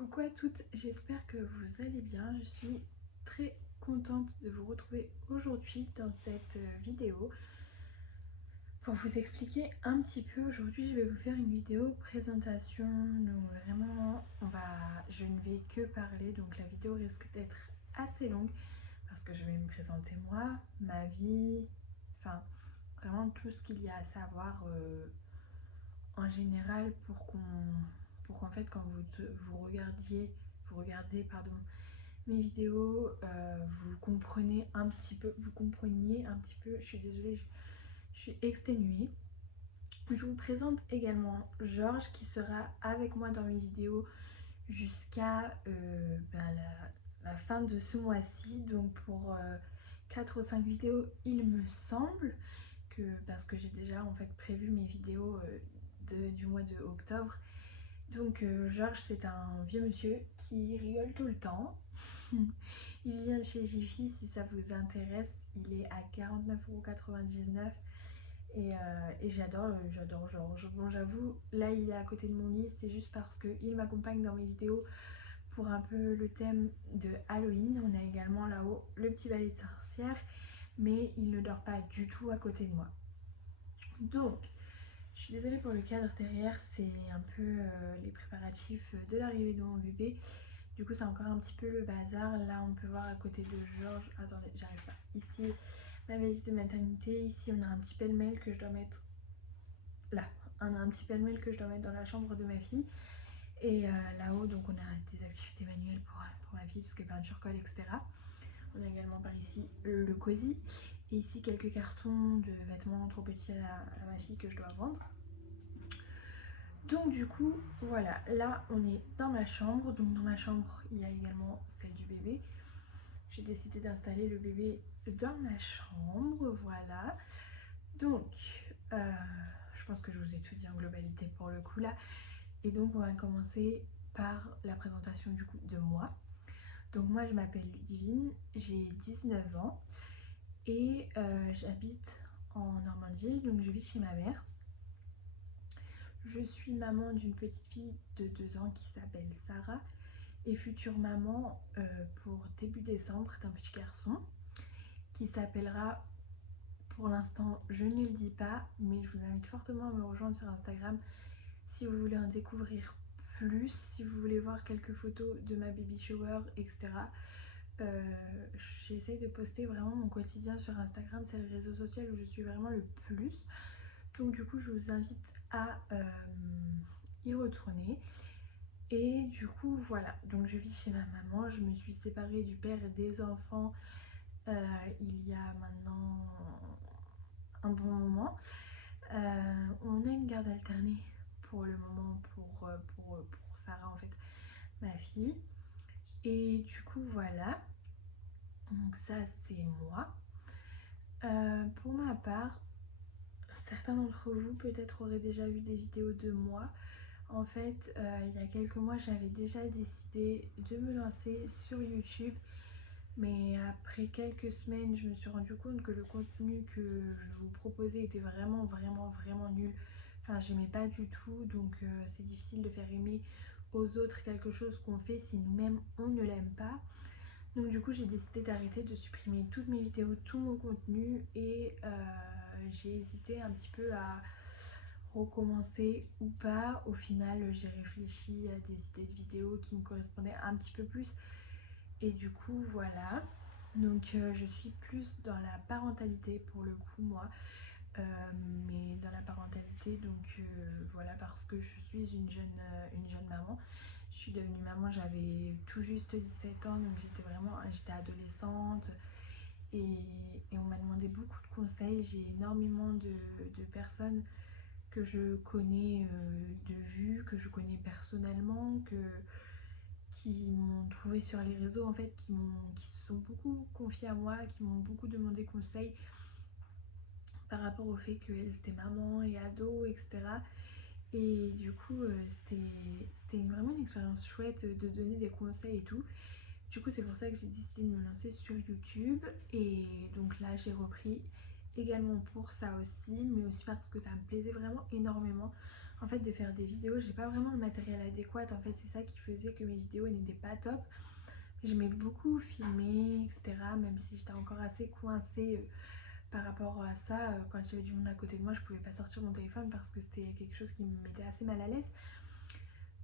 Coucou à toutes, j'espère que vous allez bien. Je suis très contente de vous retrouver aujourd'hui dans cette vidéo pour vous expliquer un petit peu. Aujourd'hui, je vais vous faire une vidéo présentation. Donc vraiment, je ne vais que parler, donc la vidéo risque d'être assez longue parce que je vais me présenter moi, ma vie, enfin vraiment tout ce qu'il y a à savoir en général pour qu'en fait quand vous regardez pardon, mes vidéos, vous compreniez un petit peu, je suis désolée, je suis exténuée. Je vous présente également Georges qui sera avec moi dans mes vidéos jusqu'à la fin de ce mois-ci, donc pour 4 ou 5 vidéos il me semble, parce que j'ai déjà en fait prévu mes vidéos du mois de octobre. Donc Georges, c'est un vieux monsieur qui rigole tout le temps. Il vient chez Jiffy si ça vous intéresse. Il est à 49,99 € et j'adore Georges. Bon, j'avoue, là il est à côté de mon lit, c'est juste parce qu'il m'accompagne dans mes vidéos pour un peu le thème de Halloween. On a également là-haut le petit balai de sorcière, mais il ne dort pas du tout à côté de moi. Donc, je suis désolée pour le cadre derrière, c'est un peu les préparatifs de l'arrivée de mon bébé. Du coup, c'est encore un petit peu le bazar. Là, on peut voir à côté de Georges. Attendez, j'arrive pas. Ici, ma valise de maternité. Ici, on a un petit pêle-mêle que je dois mettre là. On a un petit pêle-mêle que je dois mettre dans la chambre de ma fille. Et là-haut, donc, on a des activités manuelles pour ma fille, tout ce qui est peinture, colle, etc. On a également par ici le cosy. Et ici, quelques cartons de vêtements trop petits à ma fille que je dois vendre. Donc du coup, voilà, là on est dans ma chambre. Donc dans ma chambre, il y a également celle du bébé. J'ai décidé d'installer le bébé dans ma chambre, voilà. Donc, je pense que je vous ai tout dit en globalité pour le coup là. Et donc on va commencer par la présentation du coup de moi. Donc moi je m'appelle Ludivine, j'ai 19 ans et j'habite en Normandie, donc je vis chez ma mère. Je suis maman d'une petite fille de 2 ans qui s'appelle Sarah et future maman pour début décembre d'un petit garçon qui s'appellera, pour l'instant je ne le dis pas, mais je vous invite fortement à me rejoindre sur Instagram si vous voulez en découvrir plus, si vous voulez voir quelques photos de ma baby shower, etc. J'essaye de poster vraiment mon quotidien sur Instagram, c'est le réseau social où je suis vraiment le plus. Donc du coup je vous invite à y retourner. Et du coup voilà, donc je vis chez ma maman, je me suis séparée du père et des enfants il y a maintenant un bon moment. On a une garde alternée pour le moment pour Sarah en fait, ma fille. Et du coup voilà, donc ça c'est moi. Pour ma part, certains d'entre vous peut-être auraient déjà vu des vidéos de moi. En fait, il y a quelques mois, j'avais déjà décidé de me lancer sur YouTube. Mais après quelques semaines, je me suis rendu compte que le contenu que je vous proposais était vraiment nul. Enfin, j'aimais pas du tout, donc c'est difficile de faire aimer aux autres quelque chose qu'on fait si nous-mêmes on ne l'aime pas. Donc du coup, j'ai décidé d'arrêter, de supprimer toutes mes vidéos, tout mon contenu et j'ai hésité un petit peu à recommencer ou pas. Au final, j'ai réfléchi à des idées de vidéos qui me correspondaient un petit peu plus. Et du coup, voilà. Donc, je suis plus dans la parentalité pour le coup, moi. Mais dans la parentalité, donc voilà, parce que je suis une jeune maman. Je suis devenue maman, j'avais tout juste 17 ans, donc j'étais adolescente. Et on m'a demandé beaucoup de conseils. J'ai énormément de personnes que je connais de vue, que je connais personnellement, qui m'ont trouvé sur les réseaux en fait, qui se sont beaucoup confiés à moi, qui m'ont beaucoup demandé conseil par rapport au fait qu'elles étaient maman et ado, etc. Et du coup, c'était vraiment une expérience chouette de donner des conseils et tout. Du coup, c'est pour ça que j'ai décidé de me lancer sur YouTube. Et donc là, j'ai repris également pour ça aussi, mais aussi parce que ça me plaisait vraiment énormément. en fait de faire des vidéos. J'ai pas vraiment le matériel adéquat, en fait c'est ça qui faisait que mes vidéos n'étaient pas top. J'aimais beaucoup filmer, etc. Même si j'étais encore assez coincée par rapport à ça. Quand il y avait du monde à côté de moi, je pouvais pas sortir mon téléphone parce que c'était quelque chose qui me mettait assez mal à l'aise.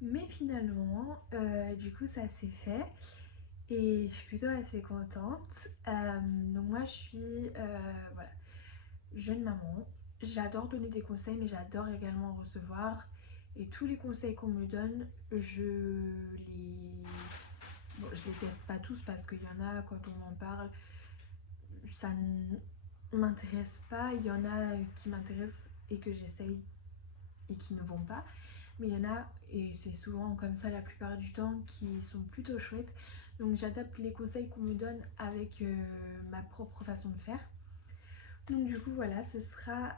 Mais finalement, du coup ça s'est fait. Et je suis plutôt assez contente. Donc moi je suis voilà, jeune maman. J'adore donner des conseils mais j'adore également en recevoir. Et tous les conseils qu'on me donne, bon, je les teste pas tous parce qu'il y en a, quand on m'en parle, ça ne m'intéresse pas. Il y en a qui m'intéressent et que j'essaye et qui ne vont pas. Mais il y en a, et c'est souvent comme ça la plupart du temps, qui sont plutôt chouettes. Donc j'adapte les conseils qu'on me donne avec ma propre façon de faire. Donc du coup voilà, ce sera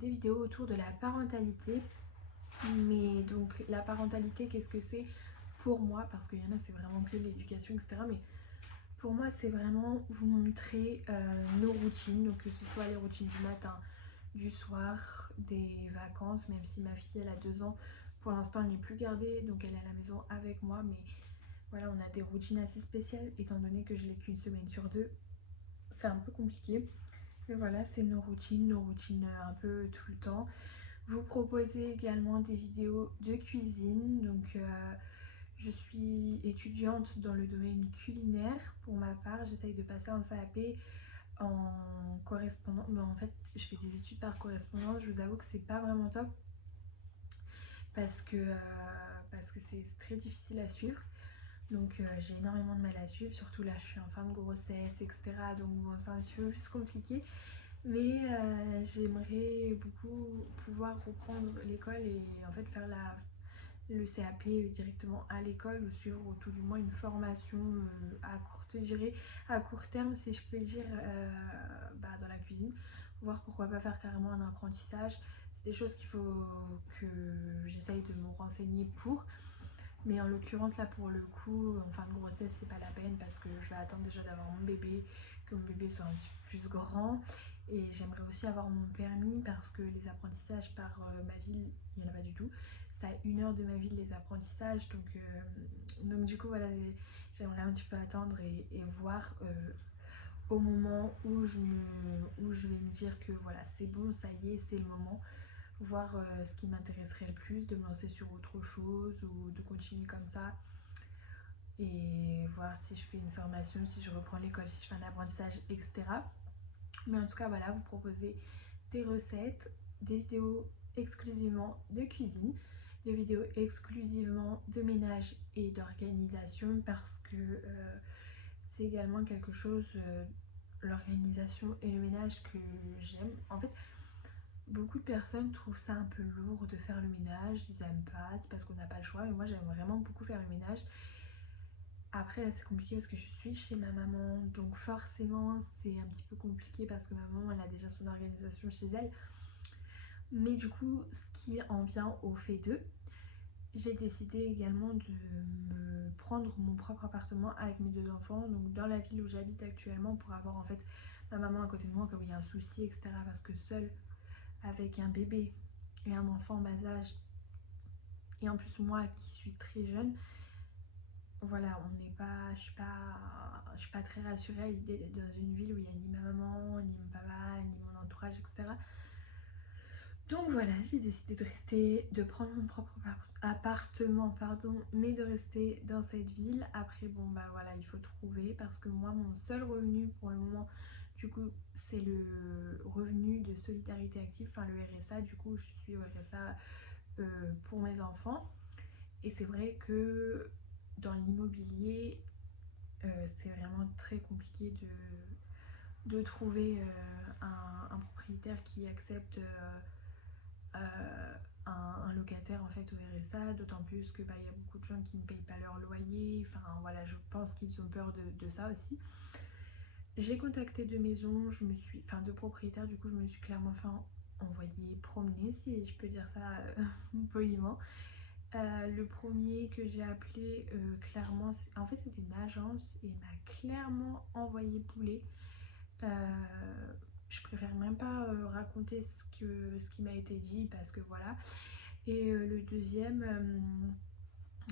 des vidéos autour de la parentalité. Mais donc la parentalité, qu'est-ce que c'est pour moi? Parce qu'il y en a, c'est vraiment que l'éducation, etc. Mais pour moi, c'est vraiment vous montrer nos routines. Donc que ce soit les routines du matin, du soir, des vacances. Même si ma fille, elle a 2 ans, pour l'instant, elle n'est plus gardée. Donc elle est à la maison avec moi. Mais voilà, on a des routines assez spéciales. Étant donné que je l'ai qu'une semaine sur 2, c'est un peu compliqué. Mais voilà, c'est nos routines un peu tout le temps. Vous proposez également des vidéos de cuisine. Donc je suis étudiante dans le domaine culinaire pour ma part. J'essaye de passer un CAP en correspondance. Mais en fait, je fais des études par correspondance. Je vous avoue que c'est pas vraiment top parce que c'est très difficile à suivre. Donc j'ai énormément de mal à suivre. Surtout là, je suis en fin de grossesse, etc. Donc bon, c'est un petit peu plus compliqué. Mais j'aimerais beaucoup pouvoir reprendre l'école et en fait faire le CAP directement à l'école ou suivre ou tout du moins une formation à courte durée, à court terme si je peux le dire, dans la cuisine. Voir pourquoi pas faire carrément un apprentissage. C'est des choses qu'il faut que j'essaye de me renseigner pour. Mais en l'occurrence là pour le coup, en fin de grossesse c'est pas la peine parce que je vais attendre déjà d'avoir mon bébé, que mon bébé soit un petit peu plus grand. Et j'aimerais aussi avoir mon permis parce que les apprentissages par ma ville, il n'y en a pas du tout. C'est à 1 heure de ma ville les apprentissages. Donc du coup voilà, j'aimerais un petit peu attendre et voir au moment où je vais me dire que voilà c'est bon, ça y est, c'est le moment. Voir ce qui m'intéresserait le plus, de me lancer sur autre chose ou de continuer comme ça. Et voir si je fais une formation, si je reprends l'école, si je fais un apprentissage, etc. Mais en tout cas voilà, vous proposez des recettes, des vidéos exclusivement de cuisine, des vidéos exclusivement de ménage et d'organisation parce que c'est également quelque chose, l'organisation et le ménage que j'aime. En fait, beaucoup de personnes trouvent ça un peu lourd de faire le ménage, ils aiment pas, c'est parce qu'on n'a pas le choix. Mais moi j'aime vraiment beaucoup faire le ménage. Après là c'est compliqué parce que je suis chez ma maman, donc forcément c'est un petit peu compliqué parce que ma maman elle a déjà son organisation chez elle. Mais du coup ce qui en vient au fait de, j'ai décidé également de me prendre mon propre appartement avec mes 2 enfants, donc dans la ville où j'habite actuellement, pour avoir en fait ma maman à côté de moi quand il y a un souci, etc. Parce que seule avec un bébé et un enfant en bas âge, et en plus moi qui suis très jeune, voilà, je suis pas très rassurée à l'idée d'être dans une ville où il y a ni ma maman, ni mon papa, ni mon entourage, etc. Donc voilà, j'ai décidé de rester, de prendre mon propre appartement, pardon, mais de rester dans cette ville. Après, bon bah voilà, il faut trouver parce que moi, mon seul revenu pour le moment, du coup, c'est le revenu de solidarité active, enfin le RSA. Du coup, je suis au RSA pour mes enfants. Et c'est vrai que dans l'immobilier, c'est vraiment très compliqué de trouver un propriétaire qui accepte un locataire en fait au RSA, d'autant plus que bah, y a beaucoup de gens qui ne payent pas leur loyer. Enfin voilà, je pense qu'ils ont peur de ça aussi. J'ai contacté 2 maisons, enfin 2 propriétaires, du coup je me suis clairement fait envoyer promener, si je peux dire ça poliment. Le premier que j'ai appelé, clairement, en fait c'était une agence et il m'a clairement envoyé poulet. Je préfère même pas raconter ce qui m'a été dit parce que voilà. Et le deuxième,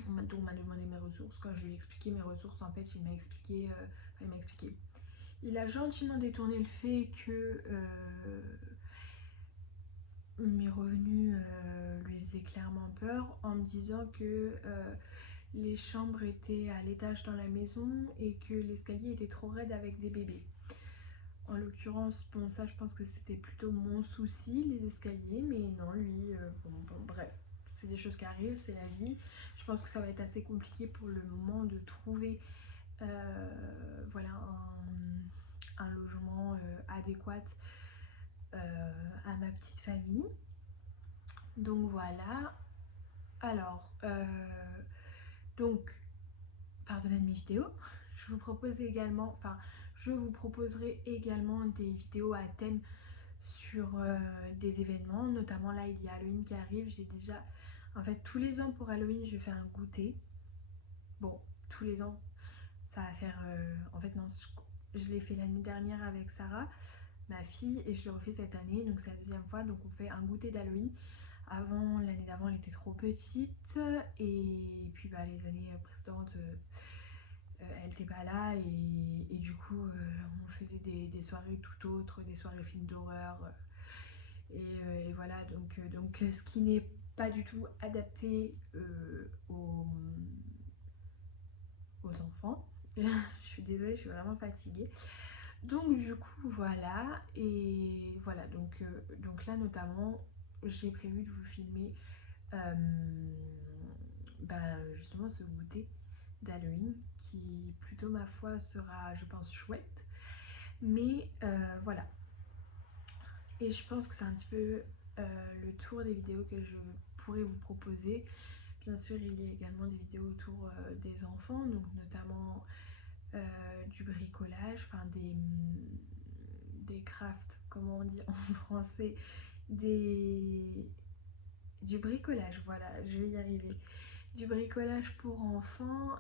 donc on m'a demandé mes ressources. Quand je lui ai expliqué mes ressources, en fait, il m'a expliqué, il a gentiment détourné le fait que mes revenus lui faisaient clairement peur en me disant que les chambres étaient à l'étage dans la maison et que l'escalier était trop raide avec des bébés. En l'occurrence, bon, ça je pense que c'était plutôt mon souci, les escaliers, mais non, lui, bref, c'est des choses qui arrivent, c'est la vie. Je pense que ça va être assez compliqué pour le moment de trouver voilà, un logement adéquat à ma petite famille. Donc voilà. Alors, donc, pardonnez de mes vidéos. Je vous propose également, enfin, je vous proposerai également des vidéos à thème sur des événements. Notamment là, il y a Halloween qui arrive. J'ai déjà, en fait, tous les ans pour Halloween, je fais un goûter. Bon, tous les ans, ça va faire, en fait non, je l'ai fait l'année dernière avec Sarah, ma fille, et je l'ai refait cette année, donc c'est la deuxième fois. Donc on fait un goûter d'Halloween. Avant, l'année d'avant, elle était trop petite, et puis bah, les années précédentes, elle n'était pas là, et du coup, on faisait des soirées tout autres, des soirées films d'horreur, et voilà, donc ce qui n'est pas du tout adapté aux enfants. Je suis désolée, je suis vraiment fatiguée. Donc du coup voilà, et voilà, donc là notamment j'ai prévu de vous filmer justement ce goûter d'Halloween qui plutôt ma foi sera je pense chouette, mais voilà, et je pense que c'est un petit peu le tour des vidéos que je pourrais vous proposer. Bien sûr il y a également des vidéos autour des enfants, donc notamment du bricolage, enfin des crafts, comment on dit en français, du bricolage, voilà, je vais y arriver. Du bricolage pour enfants,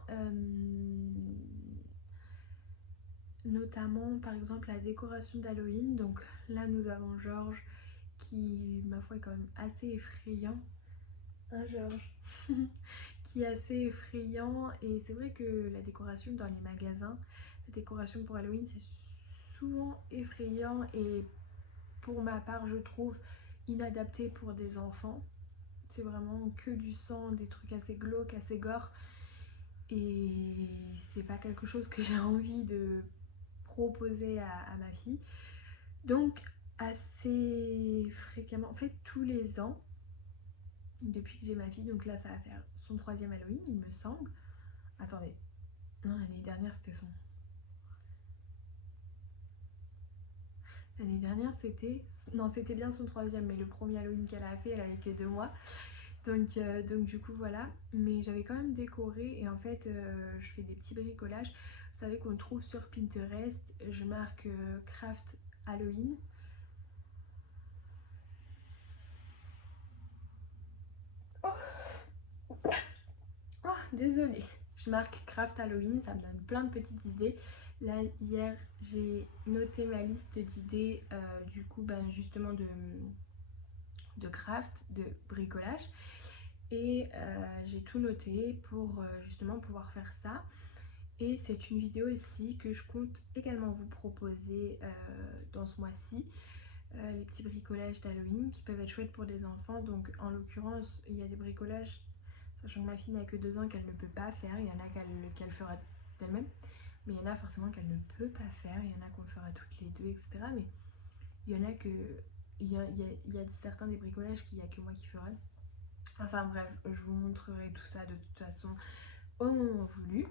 notamment par exemple la décoration d'Halloween. Donc là nous avons Georges qui ma foi est quand même assez effrayant. Hein Georges qui est assez effrayant, et c'est vrai que la décoration dans les magasins, la décoration pour Halloween c'est souvent effrayant et pour ma part je trouve inadapté pour des enfants. C'est vraiment que du sang, des trucs assez glauques, assez gore, et c'est pas quelque chose que j'ai envie de proposer à ma fille. Donc assez fréquemment, en fait tous les ans, depuis que j'ai ma fille, donc là ça va faire son 3e Halloween il me semble. Attendez, non l'année dernière c'était son... L'année dernière c'était... Non c'était bien son 3e, mais le premier Halloween qu'elle a fait elle avait que 2 mois. Donc du coup voilà, mais j'avais quand même décoré, et en fait je fais des petits bricolages. Vous savez qu'on trouve sur Pinterest, je marque craft Halloween. Oh, désolée. Je marque craft Halloween, ça me donne plein de petites idées. Là hier j'ai noté ma liste d'idées du coup justement de craft, de bricolage. Et j'ai tout noté pour justement pouvoir faire ça. Et c'est une vidéo ici que je compte également vous proposer dans ce mois-ci. Les petits bricolages d'Halloween qui peuvent être chouettes pour les enfants. Donc en l'occurrence il y a des bricolages, sachant que ma fille n'a que 2 ans, qu'elle ne peut pas faire. Il y en a qu'elle fera d'elle-même, mais il y en a forcément qu'elle ne peut pas faire. Il y en a qu'on fera toutes les deux, etc. Mais il y en a que... Il y a certains des bricolages qu'il n'y a que moi qui ferai. Enfin bref, je vous montrerai tout ça de toute façon au moment voulu.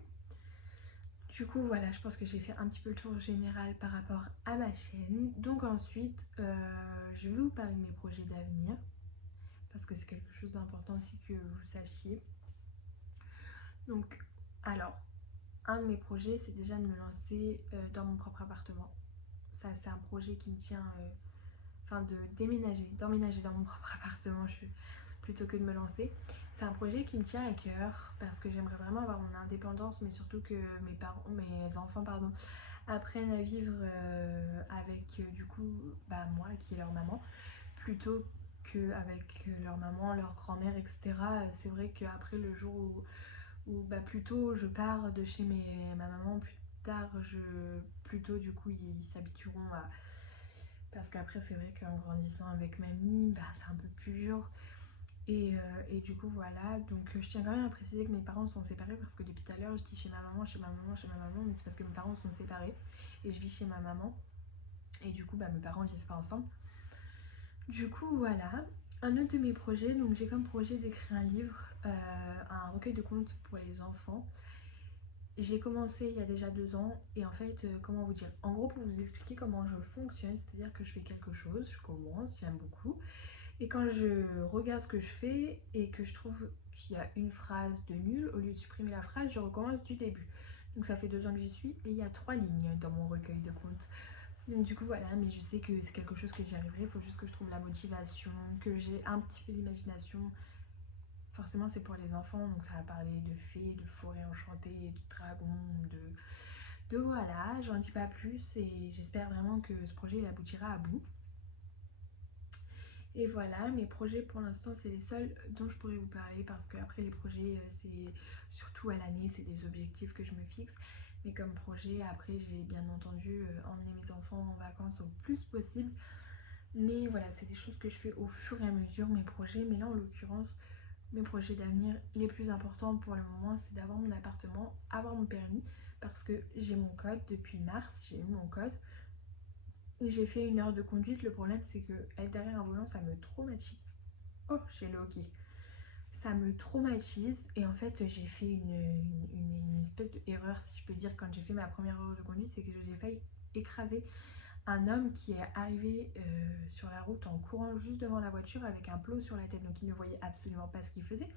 Du coup voilà, je pense que j'ai fait un petit peu le tour général par rapport à ma chaîne. Donc ensuite, je vais vous parler de mes projets d'avenir, parce que c'est quelque chose d'important aussi que vous sachiez. Donc, alors, un de mes projets, c'est déjà de me lancer dans mon propre appartement. Ça, c'est un projet qui me tient... Enfin, d'emménager dans mon propre appartement, plutôt que de me lancer. C'est un projet qui me tient à cœur parce que j'aimerais vraiment avoir mon indépendance, mais surtout que mes enfants apprennent à vivre avec du coup moi qui est leur maman, plutôt qu'avec leur maman, leur grand-mère, etc. C'est vrai qu'après le jour où bah, plus tôt je pars de chez ma maman, plus tard plus tôt du coup ils s'habitueront à... Parce qu'après c'est vrai qu'en grandissant avec mamie, bah, c'est un peu plus dur. Et du coup voilà, donc je tiens quand même à préciser que mes parents sont séparés parce que depuis tout à l'heure je dis chez ma maman, chez ma maman, chez ma maman, mais c'est parce que mes parents sont séparés et je vis chez ma maman. Et du coup bah, mes parents vivent pas ensemble. Du coup voilà, un autre de mes projets, donc j'ai comme projet d'écrire un livre, un recueil de contes pour les enfants. J'ai commencé il y a déjà 2 ans et en fait, comment vous dire, en gros pour vous expliquer comment je fonctionne, c'est-à-dire que je fais quelque chose, je commence, j'aime beaucoup. Et quand je regarde ce que je fais et que je trouve qu'il y a une phrase de nulle, au lieu de supprimer la phrase, je recommence du début. Donc ça fait 2 ans que j'y suis et il y a 3 lignes dans mon recueil de contes. Donc du coup voilà, mais je sais que c'est quelque chose que j'y arriverai, il faut juste que je trouve la motivation, que j'ai un petit peu d'imagination. Forcément c'est pour les enfants, donc ça va parler de fées, de forêts enchantées, de dragons, de voilà, j'en dis pas plus et j'espère vraiment que ce projet il aboutira à bout. Et voilà, mes projets pour l'instant c'est les seuls dont je pourrais vous parler parce que après les projets c'est surtout à l'année, c'est des objectifs que je me fixe. Mais comme projet, après j'ai bien entendu emmener mes enfants en vacances au plus possible. Mais voilà, c'est des choses que je fais au fur et à mesure, mes projets. Mais là en l'occurrence, mes projets d'avenir les plus importants pour le moment c'est d'avoir mon appartement, avoir mon permis. Parce que j'ai mon code depuis mars, j'ai eu mon code. J'ai fait 1 heure de conduite, le problème c'est que être derrière un volant ça me traumatise. Oh, j'ai le hockey. Ça me traumatise et en fait j'ai fait une espèce d'erreur si je peux dire quand j'ai fait ma première heure de conduite, c'est que j'ai failli écraser un homme qui est arrivé sur la route en courant juste devant la voiture avec un plot sur la tête, donc il ne voyait absolument pas ce qu'il faisait.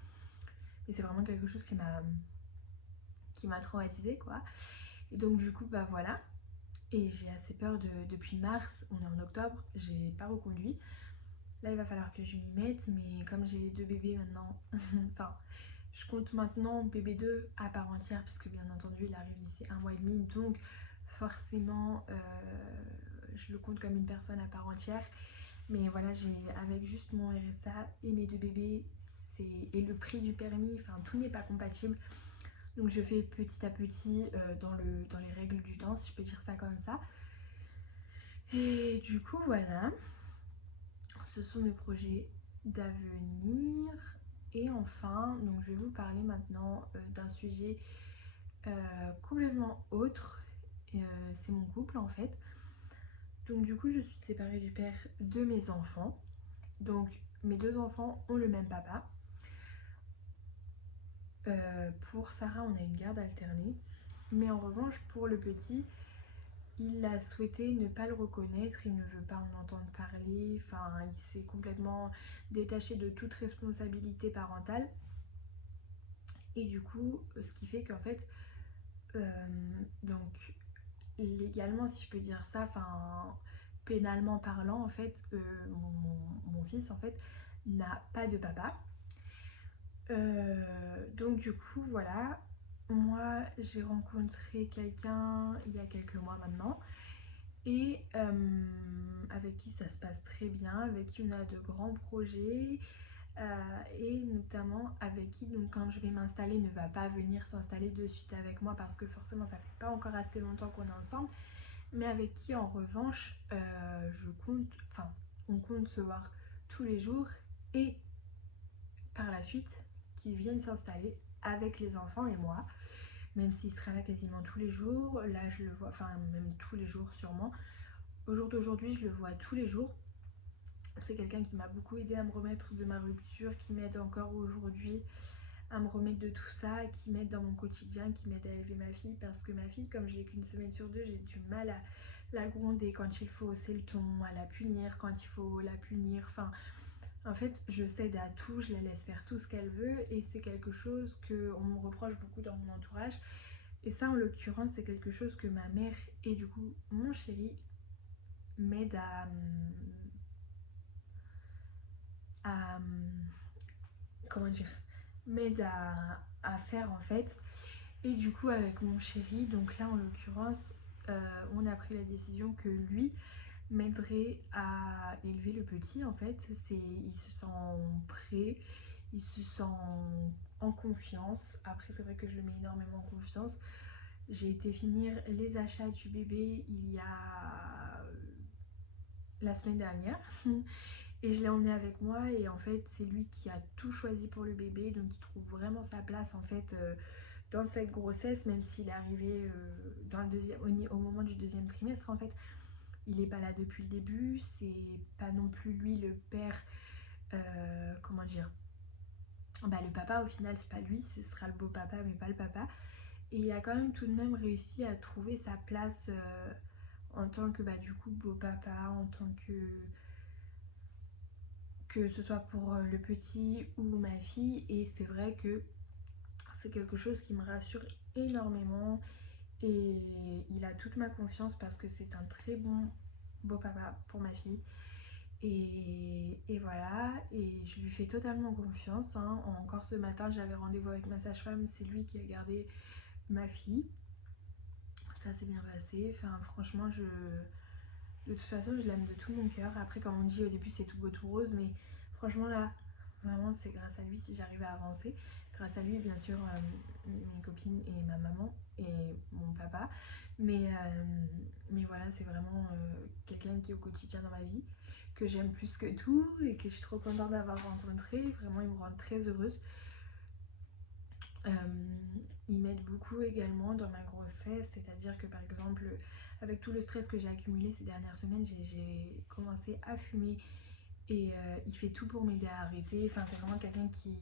Mais c'est vraiment quelque chose qui m'a traumatisée quoi. Et donc du coup bah voilà. Et j'ai assez peur depuis mars, on est en octobre, j'ai pas reconduit. Là il va falloir que je m'y mette, mais comme j'ai les 2 bébés maintenant, enfin je compte maintenant bébé 2 à part entière, puisque bien entendu il arrive d'ici 1 mois et demi, donc forcément je le compte comme une personne à part entière. Mais voilà, j'ai avec juste mon RSA et mes 2 bébés, et le prix du permis, enfin tout n'est pas compatible. Donc je fais petit à petit dans les règles du temps, si je peux dire ça comme ça. Et du coup voilà, ce sont mes projets d'avenir. Et enfin, donc je vais vous parler maintenant d'un sujet complètement autre. C'est mon couple en fait. Donc du coup je suis séparée du père de mes enfants. Donc mes 2 enfants ont le même papa. Pour Sarah on a une garde alternée. Mais en revanche pour le petit, il a souhaité ne pas le reconnaître, il ne veut pas en entendre parler, enfin il s'est complètement détaché de toute responsabilité parentale. Et du coup, ce qui fait qu'en fait, donc légalement si je peux dire ça, enfin pénalement parlant en fait, mon fils en fait n'a pas de papa. Donc du coup voilà, moi j'ai rencontré quelqu'un il y a quelques mois maintenant et avec qui ça se passe très bien, avec qui on a de grands projets et notamment avec qui donc quand je vais m'installer ne va pas venir s'installer de suite avec moi parce que forcément ça fait pas encore assez longtemps qu'on est ensemble, mais avec qui en revanche on compte se voir tous les jours et par la suite qui viennent s'installer avec les enfants et moi, même s'il sera là quasiment tous les jours. Là je le vois, enfin même tous les jours sûrement. Au jour d'aujourd'hui je le vois tous les jours. C'est quelqu'un qui m'a beaucoup aidé à me remettre de ma rupture, qui m'aide encore aujourd'hui à me remettre de tout ça, qui m'aide dans mon quotidien, qui m'aide à élever ma fille, parce que ma fille, comme je l'ai qu'une semaine sur 2, j'ai du mal à la gronder quand il faut hausser le ton, à la punir quand il faut la punir, enfin en fait je cède à tout, je la laisse faire tout ce qu'elle veut et c'est quelque chose qu'on me reproche beaucoup dans mon entourage. Et ça en l'occurrence c'est quelque chose que ma mère et du coup mon chéri m'aident à comment dire, m'aide à faire en fait. Et du coup avec mon chéri, donc là en l'occurrence on a pris la décision que lui m'aiderait à élever le petit en fait. Il se sent prêt, il se sent en confiance. Après c'est vrai que je le mets énormément en confiance. J'ai été finir les achats du bébé il y a la semaine dernière et je l'ai emmené avec moi et en fait c'est lui qui a tout choisi pour le bébé, donc il trouve vraiment sa place en fait dans cette grossesse, même s'il est arrivé dans le au moment du deuxième trimestre en fait. Il n'est pas là depuis le début, c'est pas non plus lui le père, comment dire, bah le papa au final c'est pas lui, ce sera le beau papa mais pas le papa. Et il a quand même tout de même réussi à trouver sa place en tant que bah du coup beau papa, en tant que ce soit pour le petit ou ma fille. Et c'est vrai que c'est quelque chose qui me rassure énormément et il a toute ma confiance parce que c'est un très bon beau papa pour ma fille. Et voilà, et je lui fais totalement confiance, hein. Encore ce matin j'avais rendez-vous avec ma sage-femme, c'est lui qui a gardé ma fille. Ça s'est bien passé, enfin franchement de toute façon je l'aime de tout mon cœur. Après comme on dit au début c'est tout beau tout rose, mais franchement là vraiment c'est grâce à lui si j'arrive à avancer. Grâce à lui bien sûr mes copines et ma maman et mon papa. Mais voilà c'est vraiment quelqu'un qui est au quotidien dans ma vie, que j'aime plus que tout et que je suis trop contente d'avoir rencontré. Vraiment il me rend très heureuse. Il m'aide beaucoup également dans ma grossesse, c'est-à-dire que par exemple avec tout le stress que j'ai accumulé ces dernières semaines, j'ai commencé à fumer et il fait tout pour m'aider à arrêter. Enfin c'est vraiment quelqu'un qui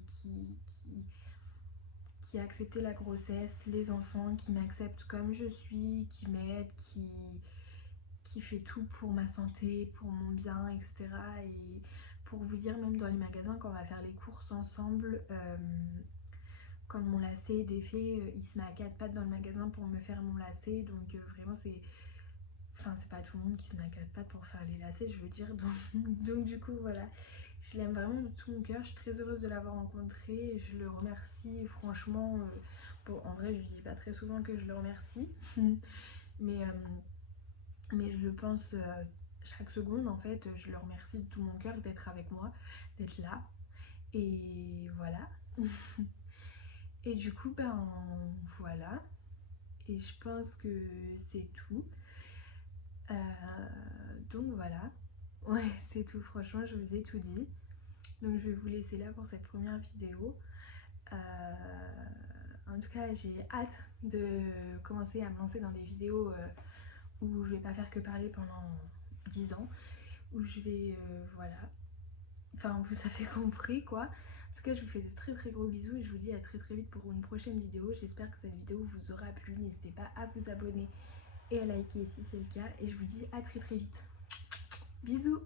a accepté la grossesse, les enfants, qui m'accepte comme je suis, qui m'aide, qui fait tout pour ma santé, pour mon bien, etc. Et pour vous dire, même dans les magasins, quand on va faire les courses ensemble, quand mon lacet est défait, il se met à quatre pattes dans le magasin pour me faire mon lacet. Donc vraiment c'est... Enfin c'est pas tout le monde qui se met à quatre pattes pour faire les lacets, je veux dire. Donc du coup voilà, je l'aime vraiment de tout mon cœur. Je suis très heureuse de l'avoir rencontré. Je le remercie franchement. Bon en vrai je lui dis pas très souvent que je le remercie. mais, mais je le pense chaque seconde en fait. Je le remercie de tout mon cœur d'être avec moi, d'être là. Et voilà. Et du coup, ben voilà. Et je pense que c'est tout. Euh, donc voilà. Ouais, c'est tout. Franchement, je vous ai tout dit. Donc je vais vous laisser là pour cette première vidéo. En tout cas, j'ai hâte de commencer à me lancer dans des vidéos où je vais pas faire que parler pendant 10 ans. Où je vais, voilà. Enfin, vous avez compris quoi. En tout cas, je vous fais de très très gros bisous et je vous dis à très très vite pour une prochaine vidéo. J'espère que cette vidéo vous aura plu. N'hésitez pas à vous abonner et à liker si c'est le cas. Et je vous dis à très très vite. Bisous.